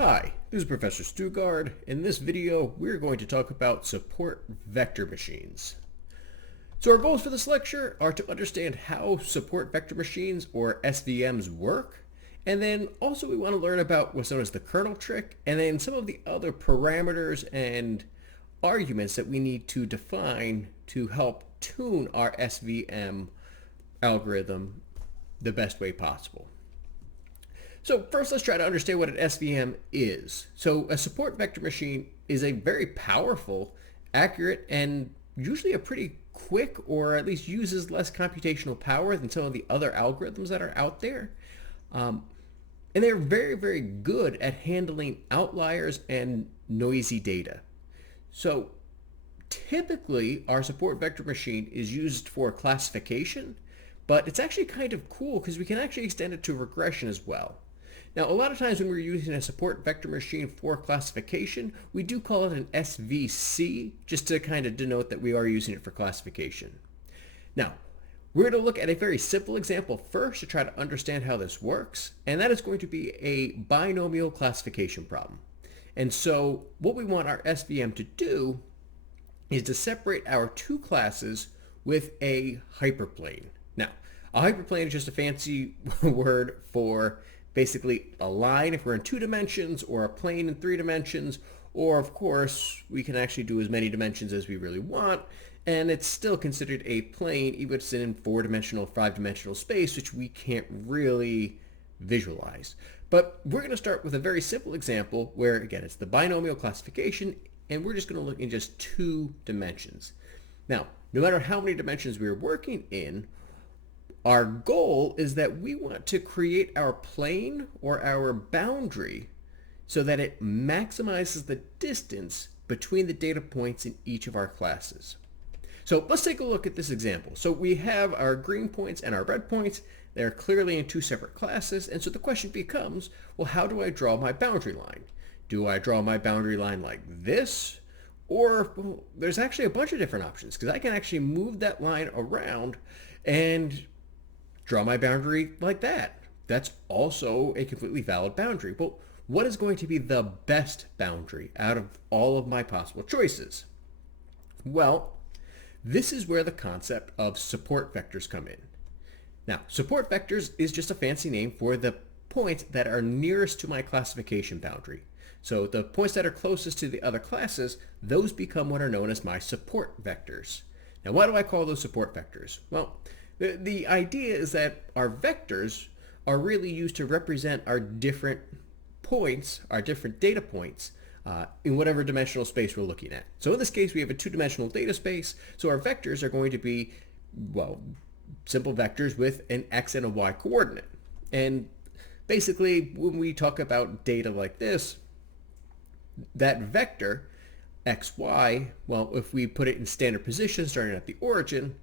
Hi, this is Professor Stugard. In this video, we're going to talk about support vector machines. So our goals for this lecture are to understand how support vector machines, or SVMs, work, and then also we want to learn about what's known as the kernel trick, and then some of the other parameters and arguments that we need to define to help tune our SVM algorithm the best way possible. So first, let's try to understand what an SVM is. So a support vector machine is a very powerful, accurate, and usually a pretty quick, or at least uses less computational power than some of the other algorithms that are out there. And they're very, very good at handling outliers and noisy data. So typically, our support vector machine is used for classification, but it's actually kind of cool because we can actually extend it to regression as well. Now, a lot of times when we're using a support vector machine for classification, we do call it an SVC, just to kind of denote that we are using it for classification. Now, we're going to look at a very simple example first to try to understand how this works, and that is going to be a binomial classification problem. And so what we want our SVM to do is to separate our two classes with a hyperplane. Now, a hyperplane is just a fancy word for basically a line if we're in 2 dimensions, or a plane in 3 dimensions, or of course we can actually do as many dimensions as we really want, and it's still considered a plane even if it's in 4-dimensional, 5-dimensional space, which we can't really visualize. But we're going to start with a very simple example where, again, it's the binomial classification, and we're just going to look in just 2 dimensions. Now, no matter how many dimensions we're working in, our goal is that we want to create our plane or our boundary so that it maximizes the distance between the data points in each of our classes. So let's take a look at this example. So we have our green points and our red points. They're clearly in 2 separate classes. And so the question becomes, well, how do I draw my boundary line? Do I draw my boundary line like this? Or well, there's actually a bunch of different options, because I can actually move that line around and draw my boundary like that. That's also a completely valid boundary. But what is going to be the best boundary out of all of my possible choices? Well, this is where the concept of support vectors come in. Now, support vectors is just a fancy name for the points that are nearest to my classification boundary. So the points that are closest to the other classes, those become what are known as my support vectors. Now, why do I call those support vectors? Well, the idea is that our vectors are really used to represent our different points, our different data points, in whatever dimensional space we're looking at. So in this case, we have a 2-dimensional data space, so our vectors are going to be, well, simple vectors with an x and a y coordinate. And basically, when we talk about data like this, that vector, xy, well, if we put it in standard position starting at the origin,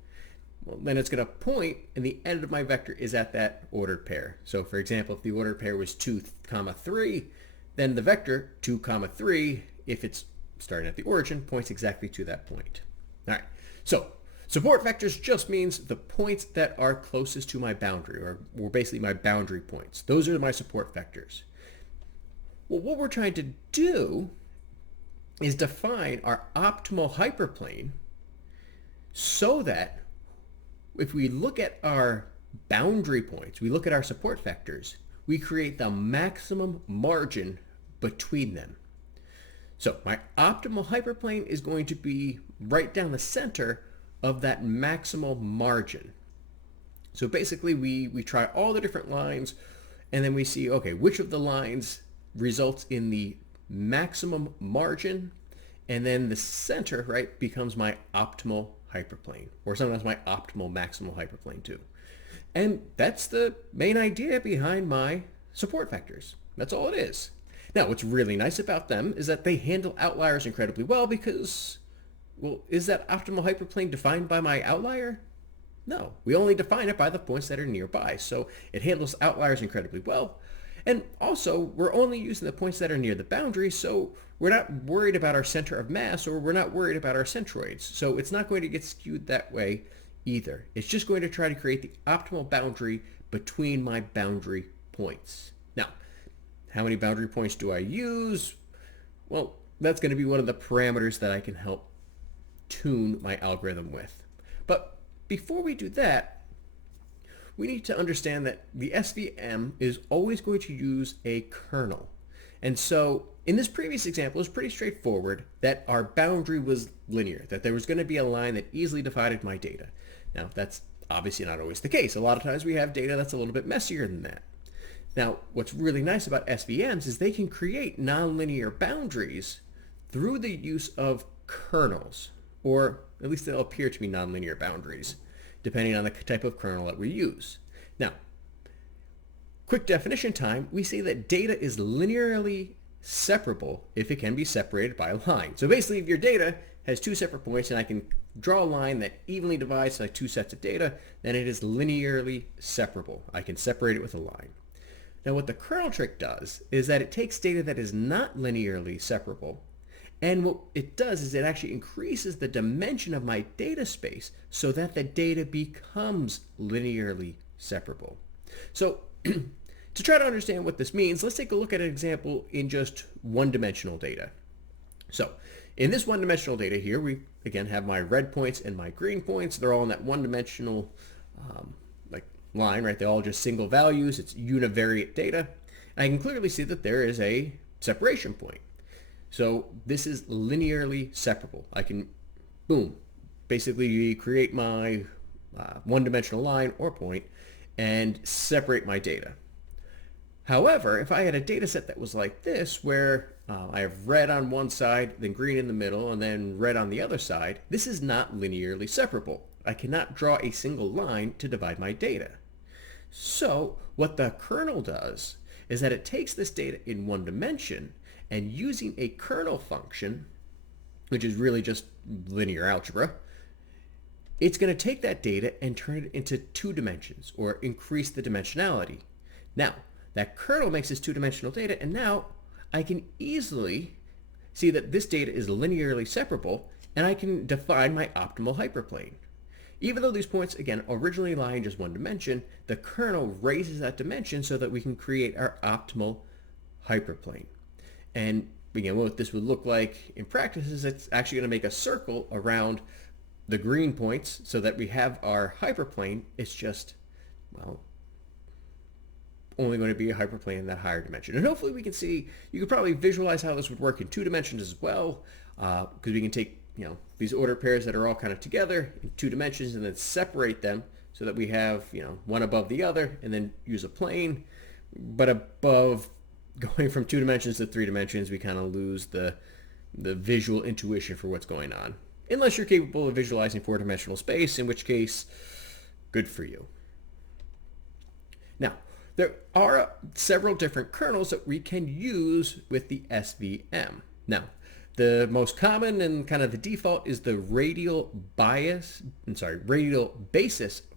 well, then it's going to point, and the end of my vector is at that ordered pair. So for example, if the ordered pair was 2, 3, then the vector 2, 3, if it's starting at the origin, points exactly to that point. All right, so support vectors just means the points that are closest to my boundary, or basically my boundary points. Those are my support vectors. Well, what we're trying to do is define our optimal hyperplane so that if we look at our boundary points, we look at our support vectors, we create the maximum margin between them. So my optimal hyperplane is going to be right down the center of that maximal margin. So basically we try all the different lines, and then we see, okay, which of the lines results in the maximum margin, and then the center, right, becomes my optimal hyperplane, or sometimes my optimal maximal hyperplane too. And that's the main idea behind my support vectors. That's all it is. Now, what's really nice about them is that they handle outliers incredibly well because, well, is that optimal hyperplane defined by my outlier? No, we only define it by the points that are nearby. So it handles outliers incredibly well. And also, we're only using the points that are near the boundary, so we're not worried about our center of mass, or we're not worried about our centroids. So it's not going to get skewed that way either. It's just going to try to create the optimal boundary between my boundary points. Now, how many boundary points do I use? Well, that's going to be one of the parameters that I can help tune my algorithm with. But before we do that, we need to understand that the SVM is always going to use a kernel. And so in this previous example, it was pretty straightforward that our boundary was linear, that there was going to be a line that easily divided my data. Now, that's obviously not always the case. A lot of times we have data that's a little bit messier than that. Now, what's really nice about SVMs is they can create nonlinear boundaries through the use of kernels, or at least they'll appear to be nonlinear boundaries, depending on the type of kernel that we use. Now, quick definition time, we say that data is linearly separable if it can be separated by a line. So basically, if your data has two separate points and I can draw a line that evenly divides like two sets of data, then it is linearly separable. I can separate it with a line. Now what the kernel trick does is that it takes data that is not linearly separable, and what it does is it actually increases the dimension of my data space so that the data becomes linearly separable. So to try to understand what this means, let's take a look at an example in just one-dimensional data. So in this one-dimensional data here, we again have my red points and my green points. They're all in that one-dimensional line, right? They're all just single values. It's univariate data. I can clearly see that there is a separation point. So this is linearly separable. I can, boom, basically create my one-dimensional line or point and separate my data. However, if I had a data set that was like this, where I have red on one side, then green in the middle, and then red on the other side, this is not linearly separable. I cannot draw a single line to divide my data. So what the kernel does is that it takes this data in one dimension, and using a kernel function, which is really just linear algebra, it's going to take that data and turn it into two dimensions, or increase the dimensionality. Now, that kernel makes this two-dimensional data, and now I can easily see that this data is linearly separable, and I can define my optimal hyperplane. Even though these points, again, originally lie in just one dimension, the kernel raises that dimension so that we can create our optimal hyperplane. And again, what this would look like in practice is it's actually going to make a circle around the green points so that we have our hyperplane. It's just, well, only going to be a hyperplane in that higher dimension. And hopefully we can see, you could probably visualize how this would work in two dimensions as well, because we can take these ordered pairs that are all kind of together in two dimensions and then separate them so that we have one above the other, and then use a plane. But above going from two dimensions to three dimensions, we kind of lose the visual intuition for what's going on, unless you're capable of visualizing four-dimensional space, in which case, good for you. Now, there are several different kernels that we can use with the SVM. Now, the most common and kind of the default is the radial basis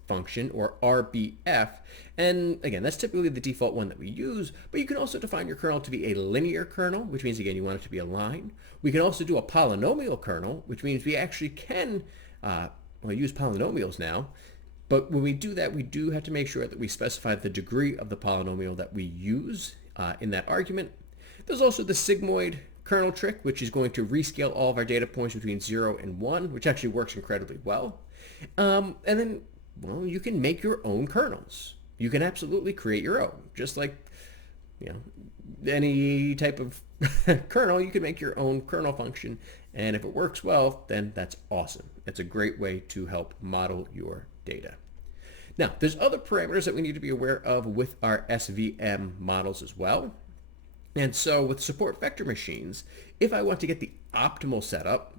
function, or RBF. And again, that's typically the default one that we use, but you can also define your kernel to be a linear kernel, which means, again, you want it to be a line. We can also do a polynomial kernel, which means we actually can use polynomials now. But when we do that, we do have to make sure that we specify the degree of the polynomial that we use in that argument. There's also the sigmoid kernel trick, which is going to rescale all of our data points between 0 and 1, which actually works incredibly well. And then, well, you can make your own kernels. You can absolutely create your own, just like any type of kernel. You can make your own kernel function, and if it works well, then that's awesome. It's a great way to help model your data. Now, there's other parameters that we need to be aware of with our SVM models as well. And so with support vector machines, if I want to get the optimal setup,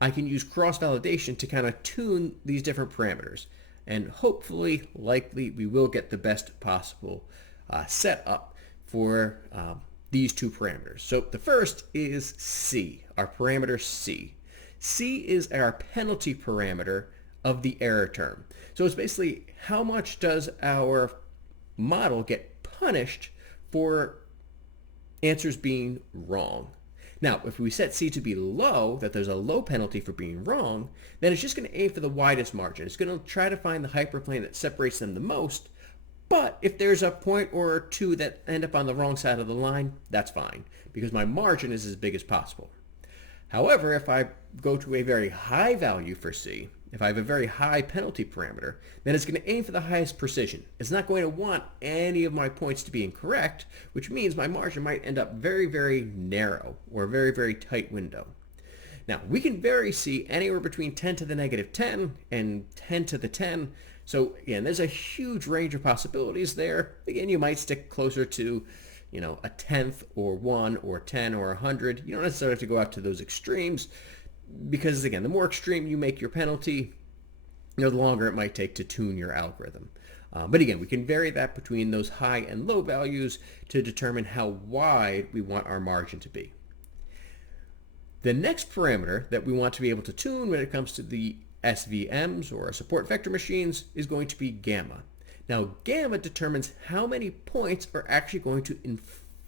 I can use cross-validation to kind of tune these different parameters. And hopefully, likely, we will get the best possible setup for these two parameters. So the first is C, our parameter C. C is our penalty parameter of the error term. So it's basically how much does our model get punished for answers being wrong. Now, if we set C to be low, that there's a low penalty for being wrong, then it's just going to aim for the widest margin. It's going to try to find the hyperplane that separates them the most, But if there's a point or two that end up on the wrong side of the line, that's fine, because my margin is as big as possible. However, if I go to a very high value for C, if I have a very high penalty parameter, then it's going to aim for the highest precision. It's not going to want any of my points to be incorrect, which means my margin might end up very, very narrow or a very, very tight window. Now, we can vary C anywhere between 10 to the negative 10 and 10 to the 10. So again, there's a huge range of possibilities there. Again, you might stick closer to, a tenth or 1 or 10 or 100. You don't necessarily have to go out to those extremes because, again, the more extreme you make your penalty, the longer it might take to tune your algorithm. But again, we can vary that between those high and low values to determine how wide we want our margin to be. The next parameter that we want to be able to tune when it comes to the SVMs or support vector machines is going to be gamma. Now, gamma determines how many points are actually going to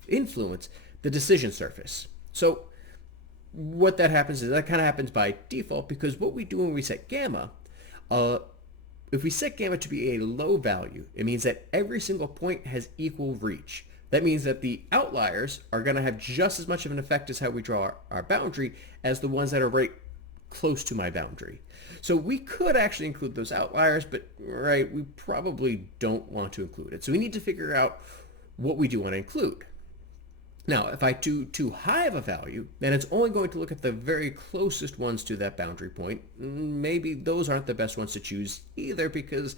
influence the decision surface. So what that happens is that kind of happens by default, because what we do when we set gamma, if we set gamma to be a low value, it means that every single point has equal reach. That means that the outliers are going to have just as much of an effect as how we draw our boundary as the ones that are right close to my boundary. So we could actually include those outliers, but we probably don't want to include it. So we need to figure out what we do want to include. Now, if I do too high of a value, then it's only going to look at the very closest ones to that boundary point. Maybe those aren't the best ones to choose either, because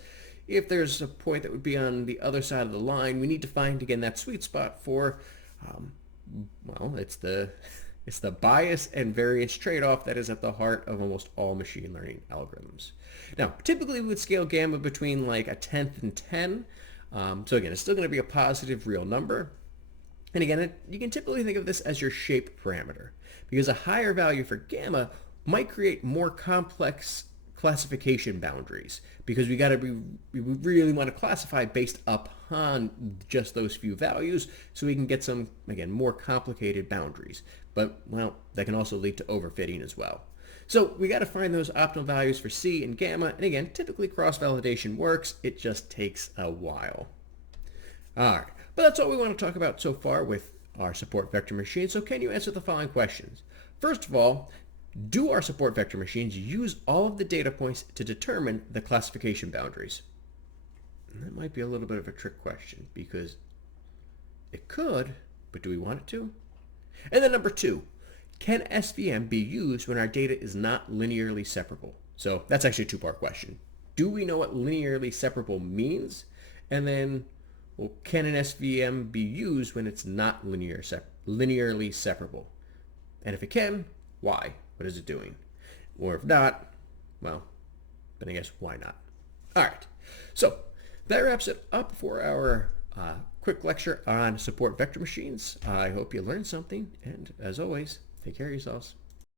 if there's a point that would be on the other side of the line, we need to find, again, that sweet spot for, it's the bias and variance trade-off that is at the heart of almost all machine learning algorithms. Now, typically we would scale gamma between like a tenth and 10. So again, it's still going to be a positive real number. And again, you can typically think of this as your shape parameter, because a higher value for gamma might create more complex classification boundaries, because we really want to classify based upon just those few values, so we can get some, again, more complicated boundaries. But, that can also lead to overfitting as well. So we got to find those optimal values for C and gamma, and again, typically cross-validation works. It just takes a while. All right, but that's all we want to talk about so far with our support vector machine. So can you answer the following questions? First of all, do our support vector machines use all of the data points to determine the classification boundaries? And that might be a little bit of a trick question, because it could, but do we want it to? And then number 2, can SVM be used when our data is not linearly separable? So that's actually a 2-part question. Do we know what linearly separable means? And then, can an SVM be used when it's not linearly separable? And if it can, why? What is it doing? Or if not, then I guess why not? All right, so that wraps it up for our quick lecture on support vector machines. I hope you learned something, and as always, take care of yourselves.